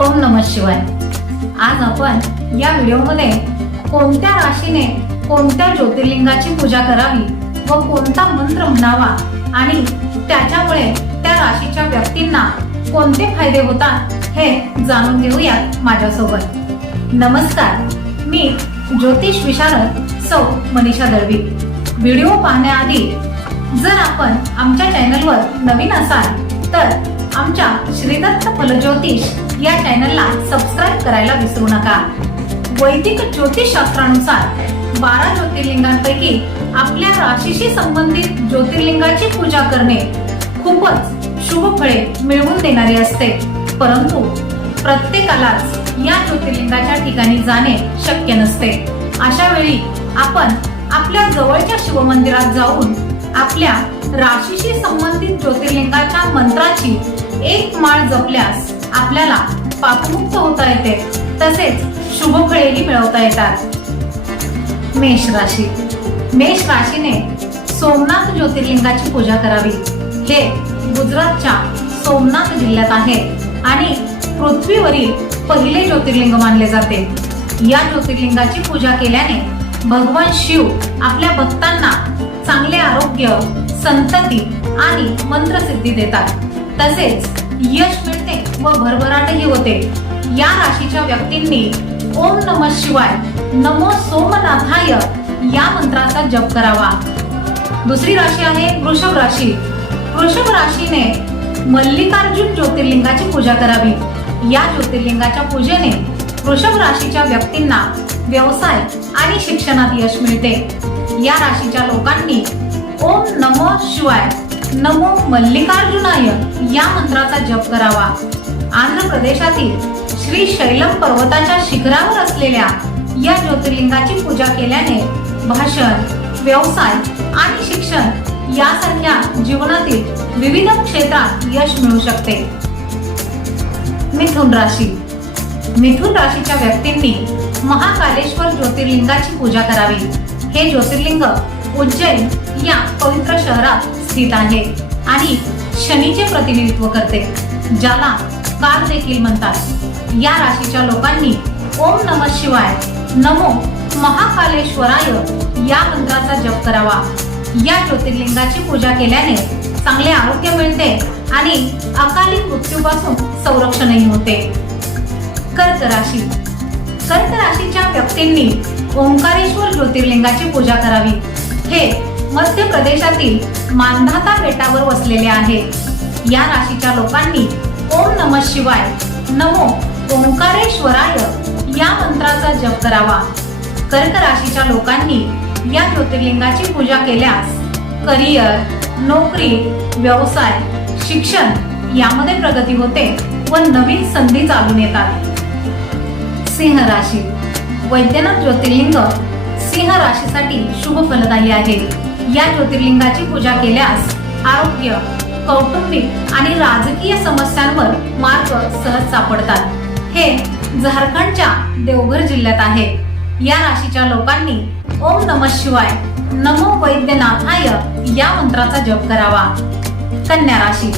ओम नम शिवाय. आज आपण या व्हिडिओमध्ये कोणत्या राशीने कोणत्या ज्योतिर्लिंगाची पूजा करावी व कोणता मंत्र म्हणावा आणि त्याच्यामुळे त्या राशीच्या व्यक्तींना कोणते फायदे होतात हे जाणून घेऊयात माझ्यासोबत. नमस्कार मी ज्योतिष विशारद सौ मनीषा दळवी. व्हिडिओ पाहण्याआधी जर आपण आमच्या चॅनलवर नवीन असाल तर आमच्या श्रीदत्त फलज्योतिष या चॅनलला सबस्क्राईब करायला विसरू नका. वैदिक ज्योतिषशास्त्रानुसार बारा ज्योतिर्लिंगांपैकी आपल्या राशीशी संबंधित ज्योतिर्लिंगाची पूजा करणे खूपच शुभ फळे मिळवून देणारी असते. परंतु प्रत्येकालाच या ज्योतिर्लिंगाच्या ठिकाणी जाणे शक्य नसते. अशा वेळी आपण आपल्या जवळच्या शिवमंदिरात जाऊन आपल्या राशीशी संबंधित ज्योतिर्लिंगाच्या मंत्राची एक माळ जपल्यास आपल्याला पापमुक्त होता येते. तसेच शुभ फळेही मिळवता येतात. मेष राशी. मेष राशीने सोमनाथ ज्योतिर्लिंगाची पूजा करावी. हे गुजरातच्या सोमनाथ जिल्ह्यात आहे आणि पृथ्वीवरील पहिले ज्योतिर्लिंग मानले जाते. या ज्योतिर्लिंगाची पूजा केल्याने भगवान शिव आपल्या भक्तांना चांगले आरोग्य संतती आणि मंत्रसिद्धी देतात. तसेच यश मिळते व भरभराटही होते. या राशीच्या व्यक्तींनी ओम नम शिवाय नमो सोमनाथाय या मंत्राचा जप करावा. दुसरी राशी आहे वृषभ राशी. वृषभ राशीने मल्लिकार्जुन ज्योतिर्लिंगाची पूजा करावी. या ज्योतिर्लिंगाच्या पूजेने वृषभ राशीच्या व्यक्तींना व्यवसाय आणि शिक्षणात यश मिळते. या राशीच्या लोकांनी ओम नमो शिवाय नमो मल्लिकार्जुनाय या मंत्राचा जप करावा. आंध्र प्रदेशातील श्री शैलम पर्वताच्या शिखरावर असलेल्या या ज्योतिर्लिंगाची पूजा केल्याने भाषण व्यवसाय आणि शिक्षण यासारख्या जीवनातील विविध क्षेत्रात यश मिळू शकते. मिथुन राशी. मिथुन राशीच्या व्यक्तींनी महाकालेश्वर ज्योतिर्लिंगाची पूजा करावी. हे ज्योतिर्लिंग उज्जैन या पवित्र शहरात स्थित आहे आणि शनीचे प्रतिनिधित्व करते ज्याला काल देखील म्हणतात. या राशीच्या लोकांनी ओम नम शिवाय नमो महाकालेश्वराय या मंत्राचा जप करावा. या ज्योतिर्लिंगाची पूजा केल्याने चांगले आरोग्य मिळते आणि अकाली मृत्यूपासून संरक्षणही होते. कर्क राशी. कर्क राशीच्या व्यक्तींनी ओंकारेश्वर ज्योतिर्लिंगाची पूजा करावी. हे मध्य प्रदेशातील मानधाता बेटावर वसलेले आहे या राशीच्या लोकांनी ओम नम शिवाय नमो ओंकारेश्वराय या मंत्राचा जप करावा. कर्क राशीच्या लोकांनी या ज्योतिर्लिंगाची पूजा केल्यास करिअर नोकरी व्यवसाय शिक्षण यामध्ये प्रगती होते व नवीन संधी चालून येतात. सिंह राशी. वैद्यनाथ ज्योतिर्लिंग सिंह राशीसाठी शुभ फलदायी आहे. या ज्योतिर्लिंगाची पूजा केल्यास आरोग्य कौटुंबिक आणि राजकीय समस्यांवर मार्ग सहज सापडतात. हे झारखंडच्या देवघर जिल्ह्यात आहे. या राशीच्या लोकांनी ओम नम शिवाय नमो वैद्यनाथाय या मंत्राचा जप करावा. कन्या राशी.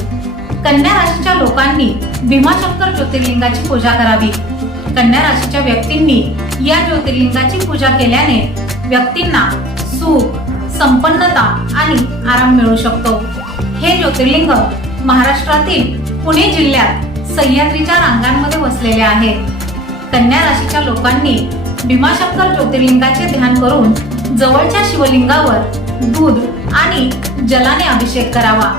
कन्या राशीच्या लोकांनी भीमाशंकर ज्योतिर्लिंगाची पूजा करावी. कन्या राशीच्या व्यक्तींनी या ज्योतिर्लिंगाची पूजा केल्याने व्यक्तींना सुख संपन्नता आणि आराम मिळू शकतो. हे ज्योतिर्लिंग महाराष्ट्रातील पुणे जिल्ह्यात सह्याद्रीच्या रांगांमध्ये वसलेले आहे. कन्या राशीच्या लोकांनी भीमाशंकर ज्योतिर्लिंगाचे ध्यान करून जवळच्या शिवलिंगावर दूध आणि जलाने अभिषेक करावा.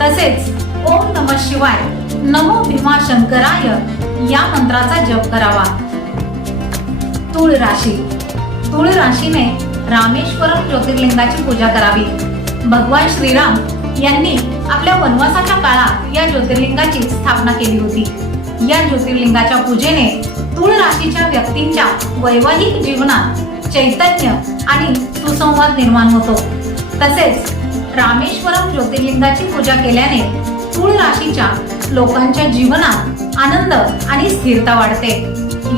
तसेच ओम नम शिवाय नमो भीमाशंकराय या मंत्राचा जप करावा. तुळ राशी तुळ राशीने रामेश्वरम ज्योतिर्लिंगाची पूजा करावी. भगवान श्रीराम यांनी आपल्या वनवासाच्या काळात या ज्योतिर्लिंगाची स्थापना केली होती. या ज्योतिर्लिंगाच्या पूजेने तुळ राशीच्या व्यक्तींच्या वैवाहिक जीवनात चैतन्य आणि सुसंवाद निर्माण होतो. तसेच रामेश्वरम ज्योतिर्लिंगाची पूजा केल्याने तुळ राशीच्या लोकांच्या जीवनात आनंद आणि स्थिरता वाढते.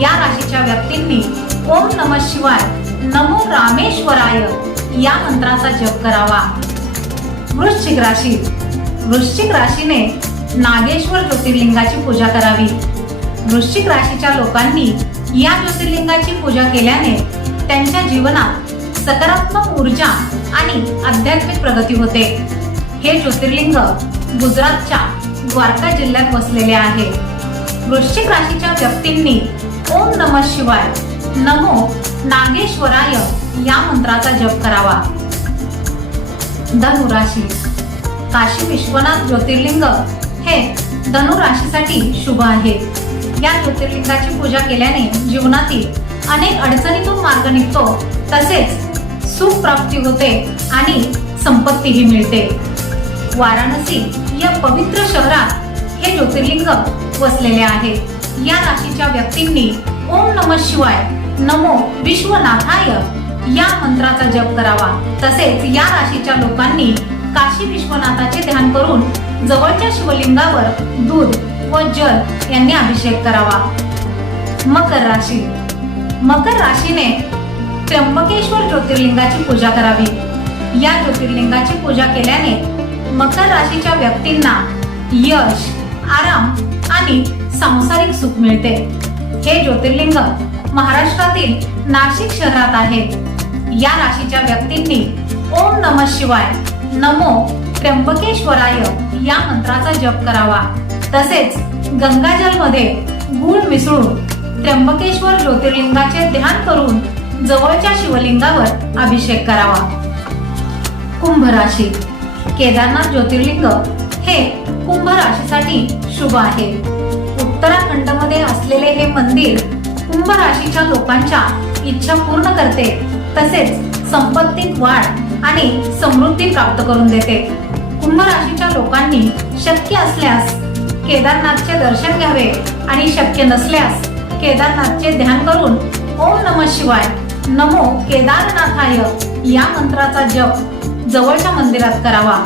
या राशीच्या व्यक्तींनी ओम नम शिवाय नमो रामेश्वराय. या मंत्राचा जप करावा. वृश्चिक राशी. वृश्चिक राशीने नागेश्वर ज्योतिर्लिंगाची पूजा करावी. वृश्चिक राशीच्या लोकांनी या ज्योतिर्लिंगाची पूजा केल्याने त्यांच्या जीवनात सकारात्मक ऊर्जा आणि आध्यात्मिक प्रगती होते. हे ज्योतिर्लिंग गुजरातच्या द्वारका जिल्ह्यात वसलेले आहे. वृश्चिक राशीच्या व्यक्तींनी ओम नम शिवाय नमो नागेश्वराय या मंत्राचा जप करावा. धनुराशी. काशी विश्वनाथ ज्योतिर्लिंग हे धनुराशीसाठी शुभ आहे. या ज्योतिर्लिंगाची पूजा केल्याने जीवनातील अनेक अडचणीतून मार्ग निघतो तसेच सुख प्राप्ती होते आणि संपत्तीही मिळते. वाराणसी या पवित्र शहरात हे ज्योतिर्लिंग वसलेले आहे. या राशीच्या व्यक्तींनी ओम नम शिवाय नमो विश्वनाथाय. या मंत्राचा जप करावा. तसेच या राशीच्या लोकांनी काशी विश्वनाथाचे ध्यान करून जवळच्या शिवलिंगावर दूध व जल यांनी अभिषेक करावा. मकर राशी. मकर राशीने त्र्यंबकेश्वर ज्योतिर्लिंगाची पूजा करावी. या ज्योतिर्लिंगाची पूजा केल्याने मकर राशीच्या व्यक्तींना यश आराम आणि सांसारिक सुख मिळते. हे ज्योतिर्लिंग महाराष्ट्रातील नाशिक शहरात आहे. या राशीच्या व्यक्तींनी ओम नम शिवाय नमो त्र्यंबकेश्वराय या मंत्राचा जप करावा. तसेच गंगाजलमध्ये गुळ मिसळून त्र्यंबकेश्वर ज्योतिर्लिंगाचे ध्यान करून जवळच्या शिवलिंगावर अभिषेक करावा. कुंभ राशी. केदारनाथ ज्योतिर्लिंग हे कुंभ राशीसाठी शुभ आहे. उत्तराखंडमध्ये असलेले हे मंदिर कुंभ राशीच्या लोकांच्या इच्छा पूर्ण करते. तसेच संपत्तीत वाढ आणि समृद्धी प्राप्त करून देते. कुंभ राशीच्या लोकांनी शक्य असल्यास केदारनाथचे दर्शन घ्यावे आणि शक्य नसल्यास केदारनाथचे ध्यान करून ओम नम शिवाय नमो केदारनाथाय या मंत्राचा जप जवळच्या मंदिरात करावा.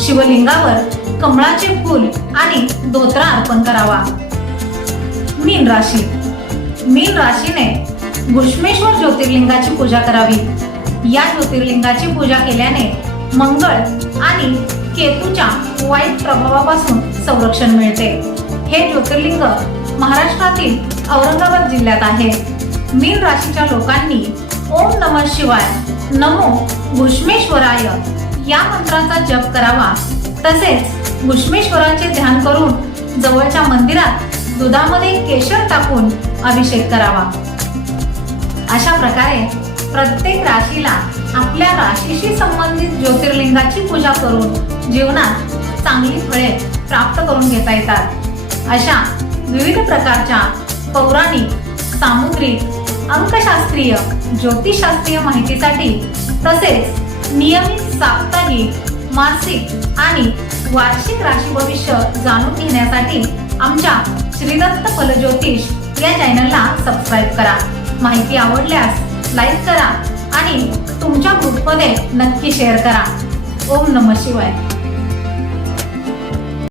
शिवलिंगावर कमळाचे फूल आणि धोत्रा अर्पण करावा. मीन राशी. मीन राशीने घुष्मेश्वर ज्योतिर्लिंगाची पूजा करावी. या ज्योतिर्लिंगाची पूजा केल्याने मंगळ आणि केतूच्या वाईट प्रभावापासून संरक्षण मिळते. हे ज्योतिर्लिंग महाराष्ट्रातील औरंगाबाद जिल्ह्यात आहे. मीन राशीच्या लोकांनी ओम नम शिवाय नमो घुष्मेश्वराय या मंत्राचा जप करावा. तसेच घुष्मेश्वराचे ध्यान करून जवळच्या मंदिरात दुधामध्ये केशर टाकून अभिषेक करावा. अशा प्रकारे प्रत्येक राशीला आपल्या राशीशी संबंधित ज्योतिर्लिंगाची पूजा करून जीवनात चांगली फळे प्राप्त करून घेता येतात. अशा विविध प्रकारच्या पौराणिक सामुद्रिक अंकशास्त्रीय ज्योतिषशास्त्रीय माहितीसाठी तसेच नियमित साप्ताहिक मासिक आणि वार्षिक राशी भविष्य जाणून घेण्यासाठी आमच्या श्रीदत्त फलज्योतिष या चॅनलला सबस्क्राईब करा. माहिती आवडल्यास लाईक करा आणि तुमच्या ग्रुपमध्ये नक्की शेअर करा. ओम नम शिवाय.